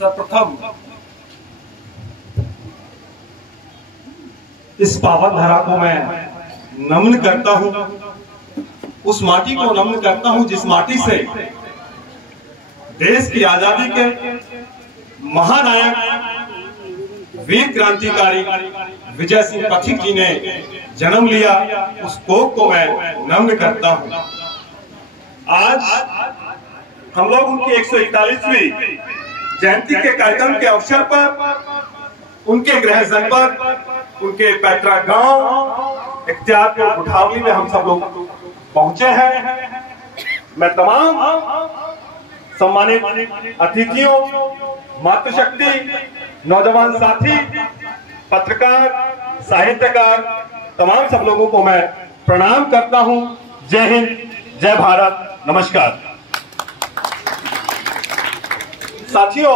सर्वप्रथम इस पावन धरा को मैं नमन करता हूं, उस माटी को नमन करता हूं जिस माटी से देश की आजादी के महानायक वीर क्रांतिकारी विजय सिंह पथिक जी ने जन्म लिया। उस कोख को मैं नमन करता हूं। आज हम लोग उनकी 141वीं जयंती के कार्यक्रम के अवसर पर उनके गृह जनपद, उनके पैतृक गांव इख्तियारपुर गुठावली में हम सब लोग पहुंचे हैं। मैं तमाम सम्मानित अतिथियों, मातृशक्ति, नौजवान साथी, पत्रकार, साहित्यकार, तमाम सब लोगों को मैं प्रणाम करता हूं। जय हिंद, जय भारत, नमस्कार। साथियों,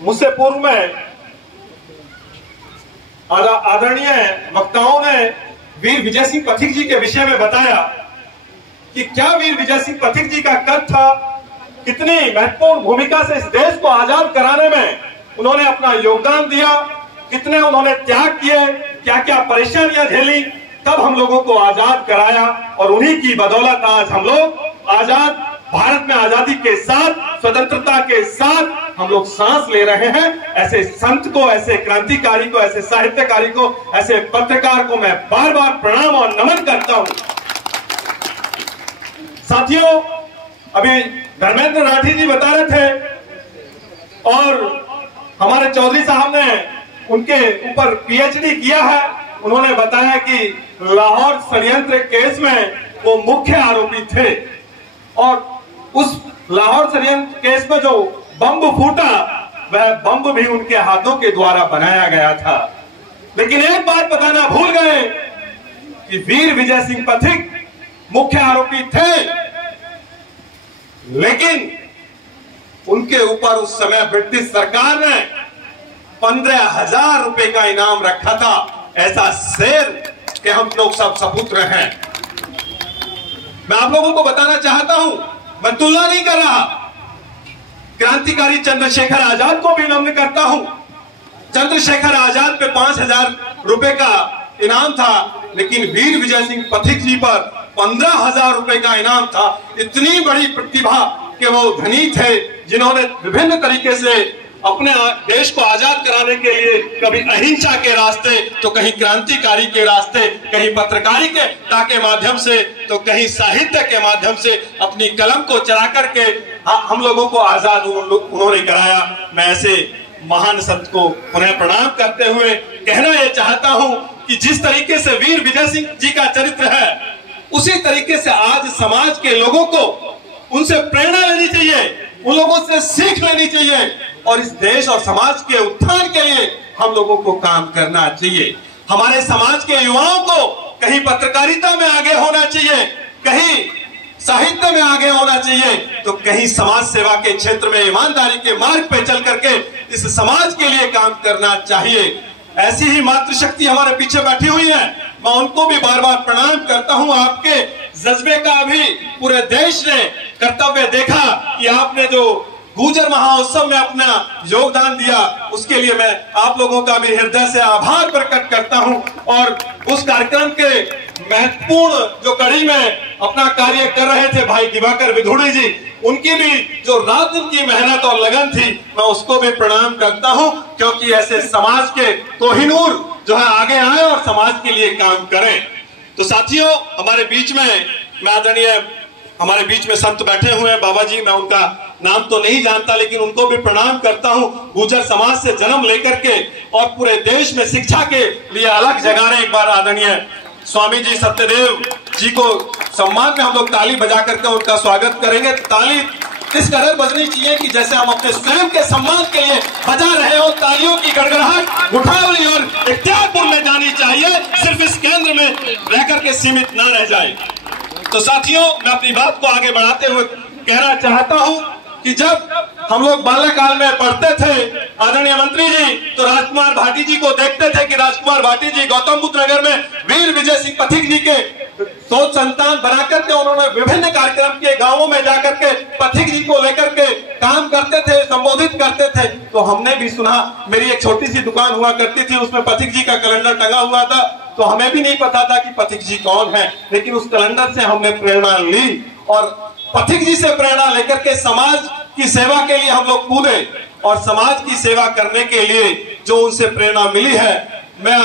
मुझसे पूर्व में आदरणीय वक्ताओं ने वीर विजय सिंह पथिक जी के विषय में बताया कि क्या वीर विजय सिंह पथिक जी का कद था, कितनी महत्वपूर्ण भूमिका से इस देश को आजाद कराने में उन्होंने अपना योगदान दिया, कितने उन्होंने त्याग किए, क्या क्या परेशानियां झेली, तब हम लोगों को आजाद कराया। और उन्हीं की बदौलत आज हम लोग आजाद भारत में आजादी के साथ, स्वतंत्रता के साथ हम लोग सांस ले रहे हैं। ऐसे संत को, ऐसे क्रांतिकारी को, ऐसे साहित्यकारी को, ऐसे पत्रकार को मैं बार बार प्रणाम और नमन करता हूं। साथियों, अभी धर्मेंद्र राठी जी बता रहे थे और हमारे चौधरी साहब ने उनके ऊपर पीएचडी किया है। उन्होंने बताया कि लाहौर षड्यंत्र केस में वो मुख्य आरोपी थे और उस लाहौर षड्यंत्र केस में जो बम फूटा वह बम भी उनके हाथों के द्वारा बनाया गया था। लेकिन एक बात बताना भूल गए कि वीर विजय सिंह पथिक मुख्य आरोपी थे, लेकिन उनके ऊपर उस समय ब्रिटिश सरकार ने 15,000 रुपए का इनाम रखा था। ऐसा शेर कि हम लोग सब सपुत्र हैं। मैं आप लोगों को बताना चाहता हूं, मैं तुलना नहीं कर रहा, क्रांतिकारी चंद्रशेखर आजाद को भी नमन करता हूं। चंद्रशेखर आजाद पे 5,000 रुपए का इनाम था, लेकिन वीर विजय सिंह पथिक जी पर 15,000 रुपए का इनाम था। इतनी बड़ी प्रतिभा कि वो धनी थे, जिन्होंने विभिन्न तरीके से अपने देश को आजाद कराने के लिए कभी अहिंसा के रास्ते, तो कहीं क्रांतिकारी के रास्ते, कहीं पत्रकारिता के माध्यम से, तो कहीं साहित्य के माध्यम से अपनी कलम को चला करके हम लोगों को आजाद उन्होंने कराया। मैं ऐसे महान संत को उन्हें प्रणाम करते हुए कहना यह चाहता हूं कि जिस तरीके से वीर विजय सिंह जी का चरित्र है, उसी तरीके से आज समाज के लोगों को उनसे प्रेरणा लेनी चाहिए, उन लोगों से सीख लेनी चाहिए और इस देश और समाज के उत्थान के लिए हम लोगों को काम करना चाहिए। हमारे समाज के युवाओं को कहीं पत्रकारिता में आगे होना चाहिए, कहीं साहित्य में आगे होना चाहिए, तो कहीं समाज सेवा के क्षेत्र में ईमानदारी के मार्ग पे चल करके इस समाज के लिए काम करना चाहिए। ऐसी ही मातृशक्ति हमारे पीछे बैठी हुई है, मैं उनको भी बार बार प्रणाम करता हूं। आपके जज्बे का भी पूरे देश ने कर्तव्य देखा कि आपने जो गुजर महोत्सव में अपना योगदान दिया, उसके लिए मैं आप लोगों का भी हृदय से आभार प्रकट करता हूं। और उस कार्यक्रम के महत्वपूर्ण जो कड़ी में अपना कार्य कर रहे थे भाई दिवाकर विधुड़ी जी, उनकी भी जो रात दिन की मेहनत और लगन थी, मैं उसको भी प्रणाम करता हूं, क्योंकि ऐसे समाज के कोहिनूर जो है आगे आए और समाज के लिए काम करें। तो साथियों, हमारे बीच में मैं आदरणीय हमारे बीच में संत बैठे हुए हैं बाबा जी, मैं उनका नाम तो नहीं जानता, लेकिन उनको भी प्रणाम करता हूं। गुर्जर समाज से जन्म लेकर के और पूरे देश में शिक्षा के लिए अलग जगा रहे। एक बार आदरणीय स्वामी जी सत्यदेव जी को सम्मान में हम लोग ताली बजा करके उनका स्वागत करेंगे। ताली इस कदर बजनी चाहिए कि जैसे हम अपने स्वयं के सम्मान के लिए बजा रहे हो। तालियों की गड़गड़ाहट गुठावली और इख्तियारपुर में जानी चाहिए, सिर्फ इस केंद्र में रह करके सीमित न रह जाए। तो साथियों, मैं अपनी बात को आगे बढ़ाते हुए कहना चाहता हूं कि जब हम लोग बाल्यकाल में पढ़ते थे आदरणीय मंत्री जी, तो राजकुमार भाटी जी को देखते थे कि राजकुमार भाटी जी गौतम बुद्ध नगर में वीर विजय सिंह पथिक जी के सोच संतान बनाकर के उन्होंने विभिन्न कार्यक्रम किए, गांवों में जाकर के पथिक जी को लेकर के काम करते थे, संबोधित करते थे। तो हमने भी सुना, मेरी एक छोटी सी दुकान हुआ करती थी, उसमें पथिक जी का कैलेंडर टंगा हुआ था। तो हमें भी नहीं पता था कि पथिक जी कौन है, लेकिन उस कैलेंडर से हमने प्रेरणा ली और पथिक जी से प्रेरणा लेकर के समाज की सेवा के लिए हम लोग कूदे और समाज की सेवा करने के लिए जो उनसे प्रेरणा मिली है, मैं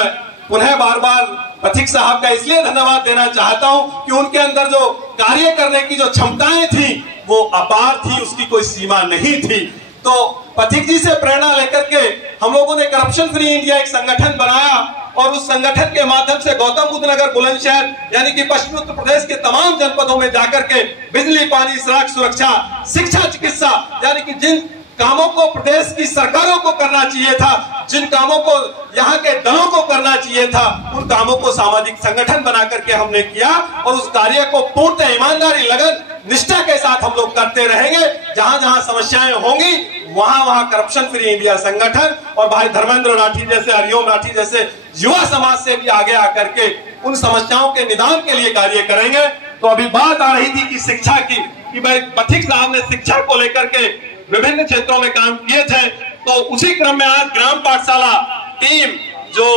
पुनः बार बार पथिक साहब का इसलिए धन्यवाद देना चाहता हूं कि उनके अंदर जो कार्य करने की जो क्षमताएं थी वो अपार थी, उसकी कोई सीमा नहीं थी। तो पथिक जी से प्रेरणा लेकर के हम लोगों ने करप्शन फ्री इंडिया एक संगठन बनाया और उस संगठन के माध्यम से गौतम बुद्ध नगर, बुलंदशहर यानी कि पश्चिमी उत्तर प्रदेश के तमाम जनपदों में जाकर के बिजली, पानी, सड़क सुरक्षा, शिक्षा, चिकित्सा यानी कि जिन कामों को प्रदेश की सरकारों को करना चाहिए था, जिन कामों को यहाँ के दलों को करना चाहिए था, उन कामों को सामाजिक संगठन बना करके हमने किया और उस कार्य को पूर्ण ईमानदारी, लगन, निष्ठा के साथ हम लोग करते रहेंगे। जहां जहां समस्याएं होंगी वहां वहां करप्शन फ्री इंडिया संगठन और भाई धर्मेंद्र राठी जैसे, हरिओम राठी जैसे युवा समाज से भी आगे आकर के उन समस्याओं के निदान के लिए कार्य करेंगे। तो अभी बात आ रही थी कि शिक्षा की, कि भाई पथिक साहब ने शिक्षा को लेकर के विभिन्न क्षेत्रों में काम किए थे। तो उसी क्रम में आज ग्राम पाठशाला टीम जो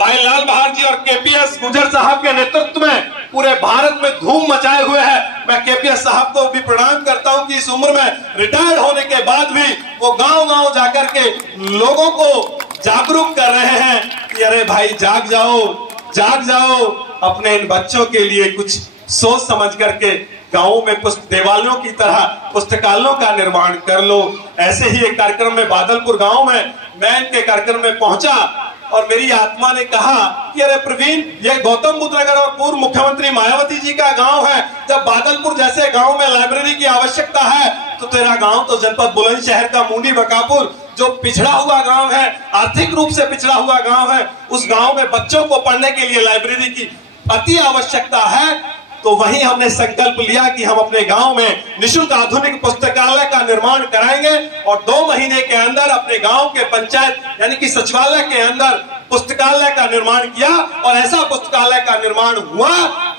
भाई लाल बहार जी और केपीएस गुजर साहब के नेतृत्व में पूरे भारत में धूम मचाए हुए है। मैं केपीएस साहब को भी प्रणाम करता हूं कि इस उम्र में रिटायर्ड होने के बाद भी वो गांव-गांव जाकर के लोगों को जागरूक कर रहे हैं कि अरे भाई जाग जाओ, अपने इन बच्चों के लिए कुछ सोच समझ करके गांवों में देवालयों की तरह पुस्तकालयों का निर्माण कर लो। ऐसे ही एक कार्यक्रम में बादलपुर गांव में मैं इनके कार्यक्रम में पहुंचा और मेरी आत्मा ने कहा कि अरे प्रवीण, ये गौतम बुद्ध नगर और पूर्व मुख्यमंत्री मायावती जी का गांव है। जब बादलपुर जैसे गांव में लाइब्रेरी की आवश्यकता है तो तेरा गांव तो जनपद बुलंदशहर का मुंडी बकापुर जो पिछड़ा हुआ गांव है, आर्थिक रूप से पिछड़ा हुआ गांव है, उस गांव में बच्चों को पढ़ने के लिए लाइब्रेरी की अति आवश्यकता है। तो वहीं हमने संकल्प लिया कि हम अपने गांव में निःशुल्क आधुनिक पुस्तकालय का निर्माण कराएंगे और 2 महीने के अंदर अपने गांव के पंचायत यानी कि सचिवालय के अंदर पुस्तकालय का निर्माण किया और ऐसा पुस्तकालय का निर्माण हुआ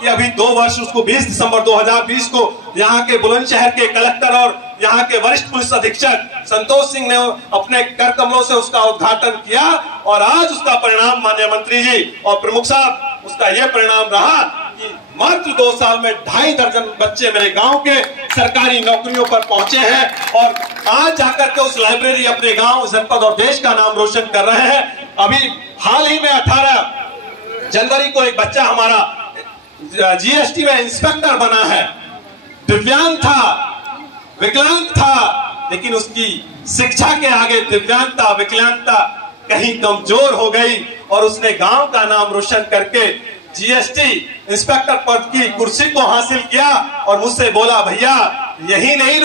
कि अभी 2 वर्ष उसको 20 दिसंबर 2020 को यहाँ के बुलंदशहर के कलेक्टर और यहाँ के वरिष्ठ पुलिस अधीक्षक संतोष सिंह ने अपने कर कमलों से उसका उद्घाटन किया और आज उसका परिणाम माननीय मंत्री जी और प्रमुख साहब उसका यह परिणाम रहा कि मात्र 2 साल में 2.5 दर्जन बच्चे मेरे गांव के सरकारी नौकरियों पर पहुंचे हैं और आज जाकर के उस लाइब्रेरी अपने गांव, जनपद और देश का नाम रोशन कर रहे हैं। अभी हाल ही में 18 जनवरी को एक बच्चा हमारा जीएसटी में इंस्पेक्टर बना है। दिव्यांग था, विकलांग था, लेकिन उसकी शिक्षा के आगे दिव्यांगता, विकलांगता कहीं कमजोर हो गई और उसने गांव का नाम रोशन करके जीएसटी इंस्पेक्टर पद की कुर्सी को हासिल किया और मुझसे बोला, भैया यही नहीं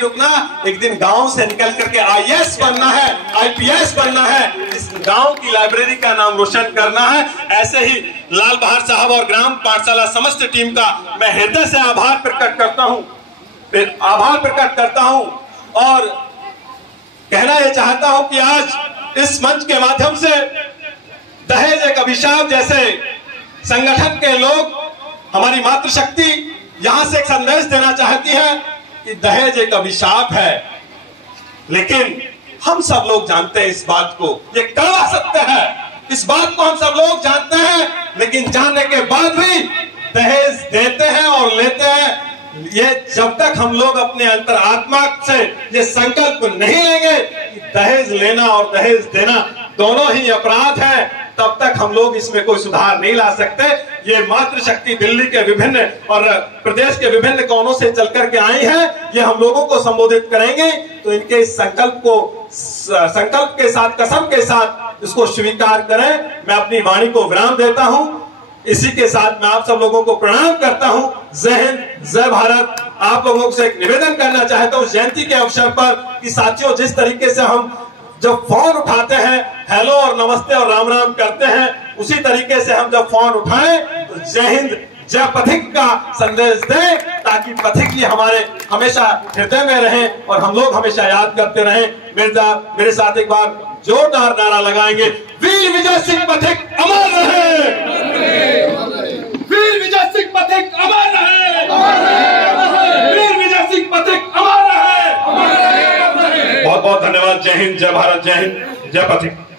रुकना, एक दिन गांव से निकल करके आईएएस बनना है, आईपीएस बनना है, इस गांव की लाइब्रेरी का नाम रोशन करना है। ऐसे ही लाल बहार साहब और ग्राम पाठशाला समस्त टीम का मैं हृदय से आभार प्रकट करता हूं और कहना यह चाहता हूं कि आज इस मंच के माध्यम से दहेज एक अभिशाप जैसे संगठन के लोग, हमारी मातृशक्ति यहां से एक संदेश देना चाहती है कि दहेज एक अभिशाप है, लेकिन हम सब लोग जानते हैं इस बात को, ये कड़वा सत्य है, इस बात को हम सब लोग जानते हैं, लेकिन जानने के बाद भी दहेज देते हैं और लेते हैं। ये जब तक हम लोग अपने अंतरात्मा से ये संकल्प नहीं लेंगे कि दहेज लेना और दहेज देना दोनों ही अपराध है, तब तक हम लोग इसमें कोई सुधार नहीं ला सकते। ये मातृशक्ति दिल्ली के विभिन्न और प्रदेश के विभिन्न कोनों से चल करके आई है, ये हम लोगों को संबोधित करेंगे। तो इनके इस संकल्प के साथ, कसम के साथ इसको स्वीकार करें। मैं अपनी वाणी को विराम देता हूं। इसी के साथ मैं आप सब लोगों को प्रणाम करता हूं। जय हिंद, जय भारत। आप लोगों से एक निवेदन करना चाहता हूं जयंती के अवसर पर कि साथियों, जिस तरीके से हम जब फोन उठाते हैं हेलो और नमस्ते और राम राम करते हैं, उसी तरीके से हम जब फोन उठाएं तो जय हिंद, जय पथिक का संदेश दें, ताकि पथिक जी हमारे हमेशा हृदय में रहें और हम लोग हमेशा याद करते रहें। मेरे साथ एक बार जोरदार नारा लगाएंगे, वीर विजय सिंह पथिक अमर रहे। विजय सिंह पथिक अमर रहे, वीर विजय सिंह पथिक अमर रहे। बहुत बहुत धन्यवाद। जय हिंद, जय भारत, जय हिंद, जय पथिक।